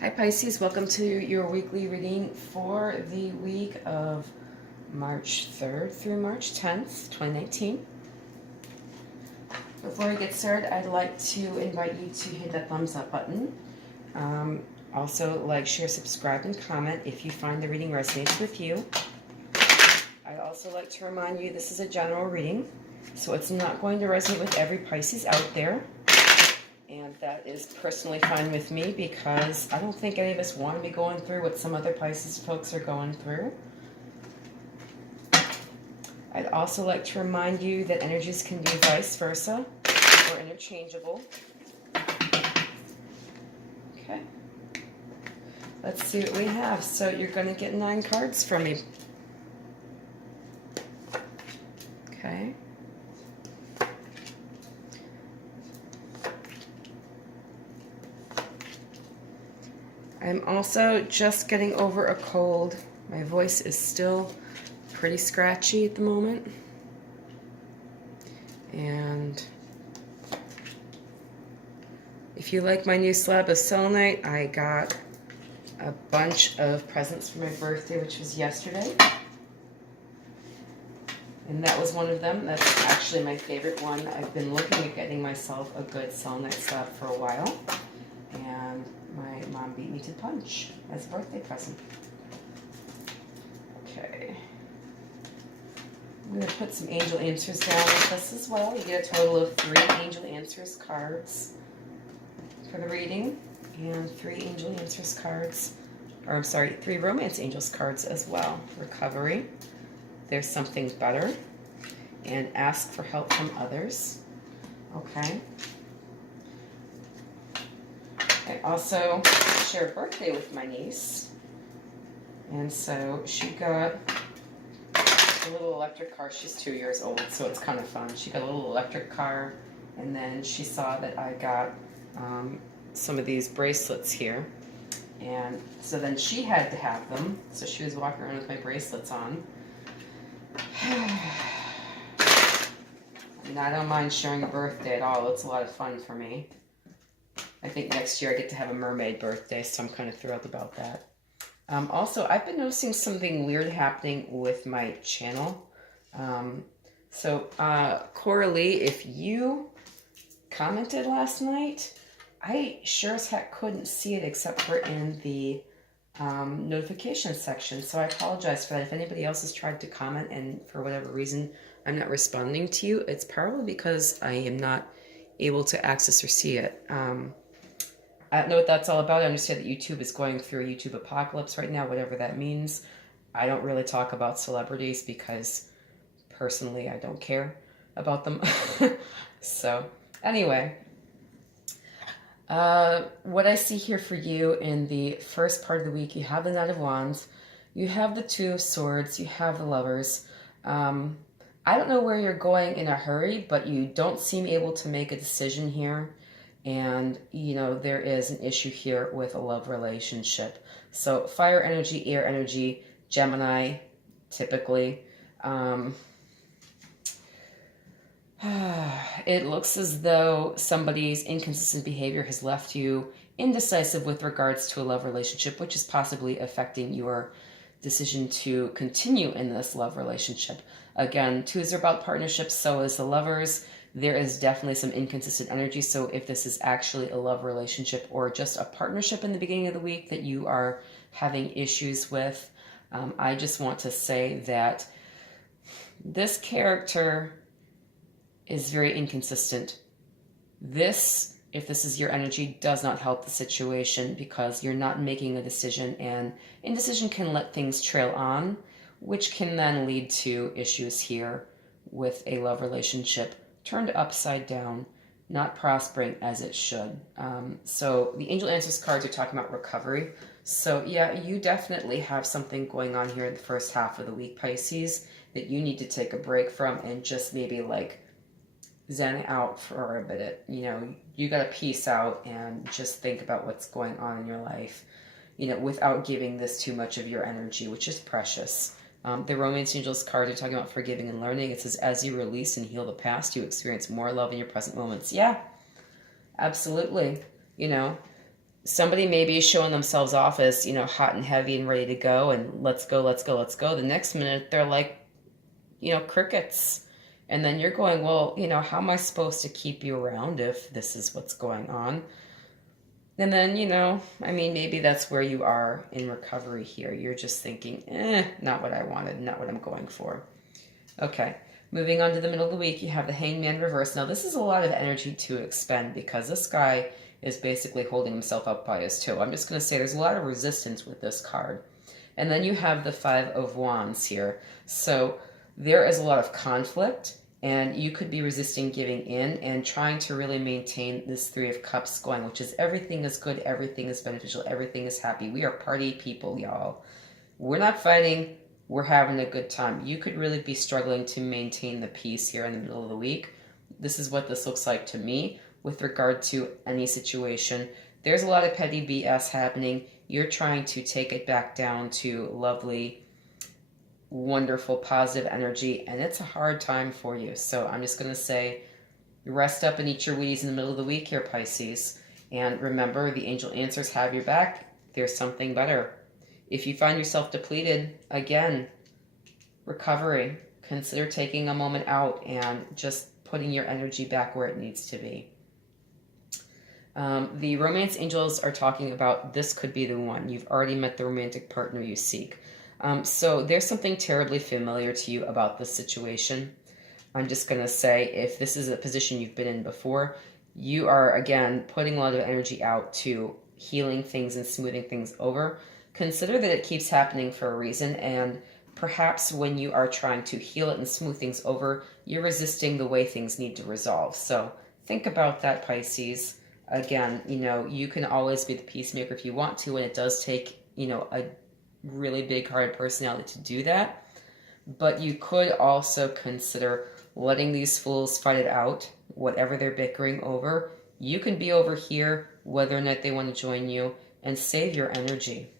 Hi Pisces, welcome to your weekly reading for the week of March 3rd through March 10th, 2019. Before we get started, I'd like to invite you to hit that thumbs up button. Also, like, share, subscribe, and comment if you find the reading resonates with you. I'd also like to remind you this is a general reading, so it's not going to resonate with every Pisces out there. And that is personally fine with me because I don't think any of us want to be going through what some other Pisces folks are going through. I'd also like to remind you that energies can be vice versa or interchangeable. Okay. Let's see what we have. So you're going to get 9 cards from me. Okay. I'm also just getting over a cold. My voice is still pretty scratchy at the moment. And if you like my new slab of selenite, I got a bunch of presents for my birthday, which was yesterday. And that was one of them. That's actually my favorite one. I've been looking at getting myself a good selenite slab for a while. And my mom beat me to the punch as a birthday present. Okay. I'm going to put some angel answers down with this as well. You get a total of 3 angel answers cards for the reading and 3 angel answers cards, or I'm sorry, 3 romance angels cards as well. Recovery, there's something better, and ask for help from others. Okay. I also share a birthday with my niece, and so she got a little electric car. She's 2 years old, so it's kind of fun. She got a little electric car, and then she saw that I got some of these bracelets here, and so then she had to have them, so she was walking around with my bracelets on. And I don't mind sharing a birthday at all. It's a lot of fun for me. I think next year I get to have a mermaid birthday, so I'm kind of thrilled about that. Also, I've been noticing something weird happening with my channel. Coralie, if you commented last night, I sure as heck couldn't see it except for in the notification section. So I apologize for that. If anybody else has tried to comment and for whatever reason I'm not responding to you, it's probably because I am not able to access or see it. I don't know what that's all about. I understand that YouTube is going through a YouTube apocalypse right now, whatever that means. I don't really talk about celebrities because personally I don't care about them. So anyway, what I see here for you in the first part of the week, you have the Knight of Wands, you have the 2 of Swords, you have the Lovers. I don't know where you're going in a hurry, but you don't seem able to make a decision here. And, you know, there is an issue here with a love relationship. So fire energy, air energy, Gemini, typically. It looks as though somebody's inconsistent behavior has left you indecisive with regards to a love relationship, which is possibly affecting your decision to continue in this love relationship. Again, 2s are about partnerships, so is the Lovers. There is definitely some inconsistent energy. So if this is actually a love relationship or just a partnership in the beginning of the week that you are having issues with, I just want to say that this character is very inconsistent. This, if this is your energy, does not help the situation because you're not making a decision, and indecision can let things trail on, which can then lead to issues here with a love relationship turned upside down, not prospering as it should. So the Angel Answers cards are talking about recovery. So yeah, you definitely have something going on here in the first half of the week, Pisces, that you need to take a break from and just maybe like zen out for a bit. You know, you got to peace out and just think about what's going on in your life, you know, without giving this too much of your energy, which is precious. The Romance Angels card are talking about forgiving and learning. It says, as you release and heal the past, you experience more love in your present moments. Yeah, absolutely. You know, somebody may be showing themselves off as, you know, hot and heavy and ready to go and let's go, let's go, let's go. The next minute they're like, you know, crickets. And then you're going, well, you know, how am I supposed to keep you around if this is what's going on? And then, you know, I mean, maybe that's where you are in recovery here. You're just thinking, not what I wanted, not what I'm going for. Okay, moving on to the middle of the week, you have the Hangman reverse. Now, this is a lot of energy to expend because this guy is basically holding himself up by his toe. I'm just going to say there's a lot of resistance with this card. And then you have the Five of Wands here. So there is a lot of conflict, and you could be resisting giving in and trying to really maintain this Three of Cups going, which is everything is good, everything is beneficial, everything is happy. We are party people, y'all. We're not fighting. We're having a good time. You could really be struggling to maintain the peace here in the middle of the week. This is what this looks like to me with regard to any situation. There's a lot of petty BS happening. You're trying to take it back down to lovely, wonderful, positive energy, and it's a hard time for you. So I'm just going to say, rest up and eat your Wheaties in the middle of the week here, Pisces. And remember, the angel answers have your back. There's something better. If you find yourself depleted, again, recovery. Consider taking a moment out and just putting your energy back where it needs to be. The romance angels are talking about this could be the one. You've already met the romantic partner you seek. So there's something terribly familiar to you about this situation. I'm just going to say, if this is a position you've been in before, you are, again, putting a lot of energy out to healing things and smoothing things over. Consider that it keeps happening for a reason, and perhaps when you are trying to heal it and smooth things over, you're resisting the way things need to resolve. So think about that, Pisces. Again, you know, you can always be the peacemaker if you want to, and it does take, you know, a really big-hearted personality to do that. But you could also consider letting these fools fight it out, whatever they're bickering over. You can be over here, whether or not they want to join you, and save your energy.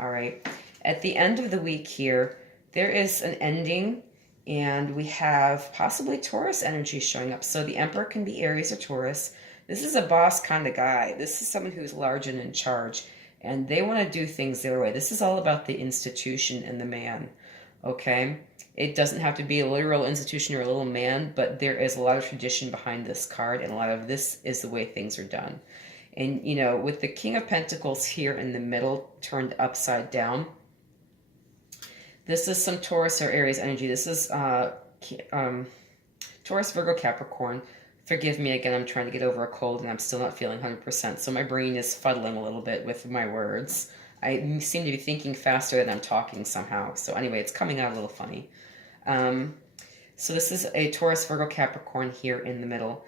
All right. At the end of the week here, there is an ending, and we have possibly Taurus energy showing up. So the Emperor can be Aries or Taurus. This is a boss kind of guy. This is someone who's large and in charge, and they want to do things their way. This is all about the institution and the man, okay? It doesn't have to be a literal institution or a little man, but there is a lot of tradition behind this card, and a lot of this is the way things are done. And, you know, with the King of Pentacles here in the middle, turned upside down, this is some Taurus or Aries energy. This is Taurus, Virgo, Capricorn. Forgive me again, I'm trying to get over a cold and I'm still not feeling 100%, so my brain is fuddling a little bit with my words. I seem to be thinking faster than I'm talking somehow. So anyway, it's coming out a little funny. So this is a Taurus, Virgo, Capricorn here in the middle.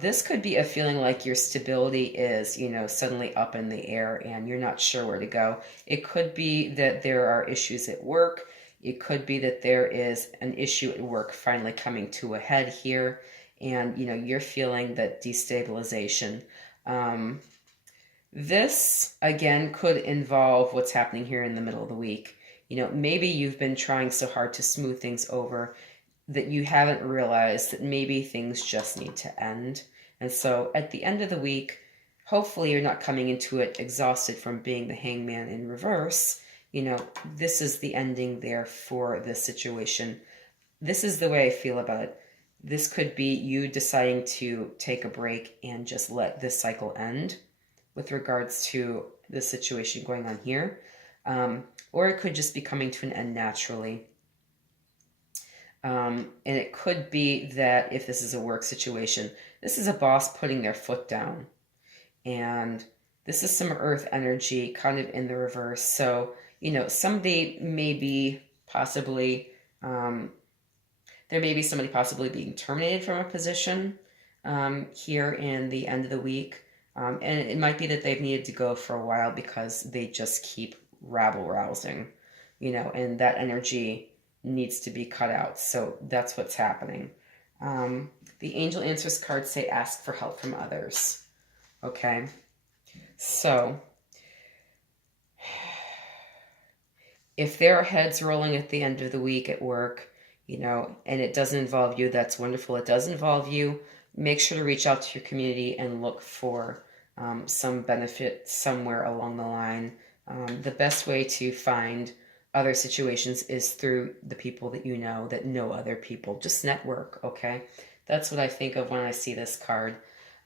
This could be a feeling like your stability is, you know, suddenly up in the air and you're not sure where to go. It could be that there are issues at work. It could be that there is an issue at work finally coming to a head here. And, you know, you're feeling that destabilization. This, again, could involve what's happening here in the middle of the week. You know, maybe you've been trying so hard to smooth things over that you haven't realized that maybe things just need to end. And so at the end of the week, hopefully you're not coming into it exhausted from being the Hangman in reverse. You know, this is the ending there for this situation. This is the way I feel about it. This could be you deciding to take a break and just let this cycle end with regards to the situation going on here. Or it could just be coming to an end naturally. And it could be that if this is a work situation, this is a boss putting their foot down. And this is some earth energy kind of in the reverse. So, you know, somebody may be possibly... there may be somebody possibly being terminated from a position here in the end of the week. And it might be that they've needed to go for a while because they just keep rabble-rousing, you know, and that energy needs to be cut out. So that's what's happening. The Angel Answers cards say ask for help from others. Okay? So if there are heads rolling at the end of the week at work, you know, and it doesn't involve you, that's wonderful. It does involve you. Make sure to reach out to your community and look for some benefit somewhere along the line. The best way to find other situations is through the people that you know that know other people. Just network, okay? That's what I think of when I see this card.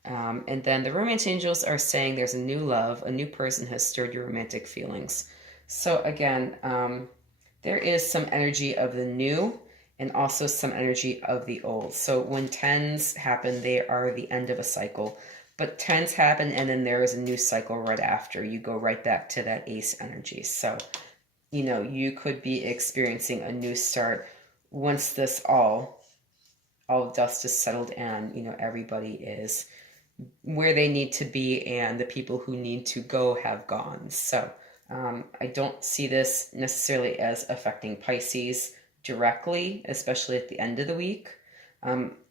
And then the romance angels are saying there's a new love, a new person has stirred your romantic feelings. So again, there is some energy of the new and also some energy of the old. So when tens happen, they are the end of a cycle. But tens happen and then there is a new cycle right after. You go right back to that ace energy. So, you know, you could be experiencing a new start once this all dust is settled and, you know, everybody is where they need to be and the people who need to go have gone. So I don't see this necessarily as affecting Pisces directly, especially at the end of the week.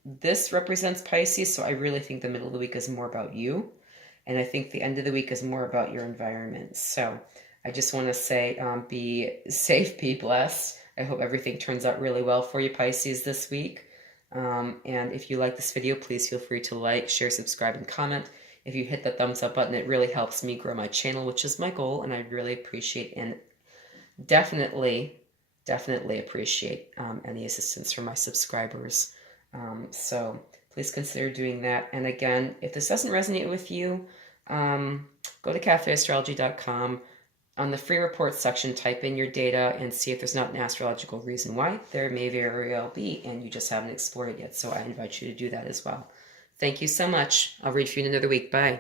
This represents Pisces, so I really think the middle of the week is more about you. And I think the end of the week is more about your environment. So I just want to say, be safe, be blessed. I hope everything turns out really well for you, Pisces, this week. And if you like this video, please feel free to like, share, subscribe, and comment. If you hit the thumbs up button, it really helps me grow my channel, which is my goal, and I'd really appreciate and definitely appreciate any assistance from my subscribers. So please consider doing that. And again, if this doesn't resonate with you, go to cafeastrology.com. On the free report section, type in your data and see if there's not an astrological reason why. There may very well be, and you just haven't explored it yet. So I invite you to do that as well. Thank you so much. I'll read for you in another week. Bye.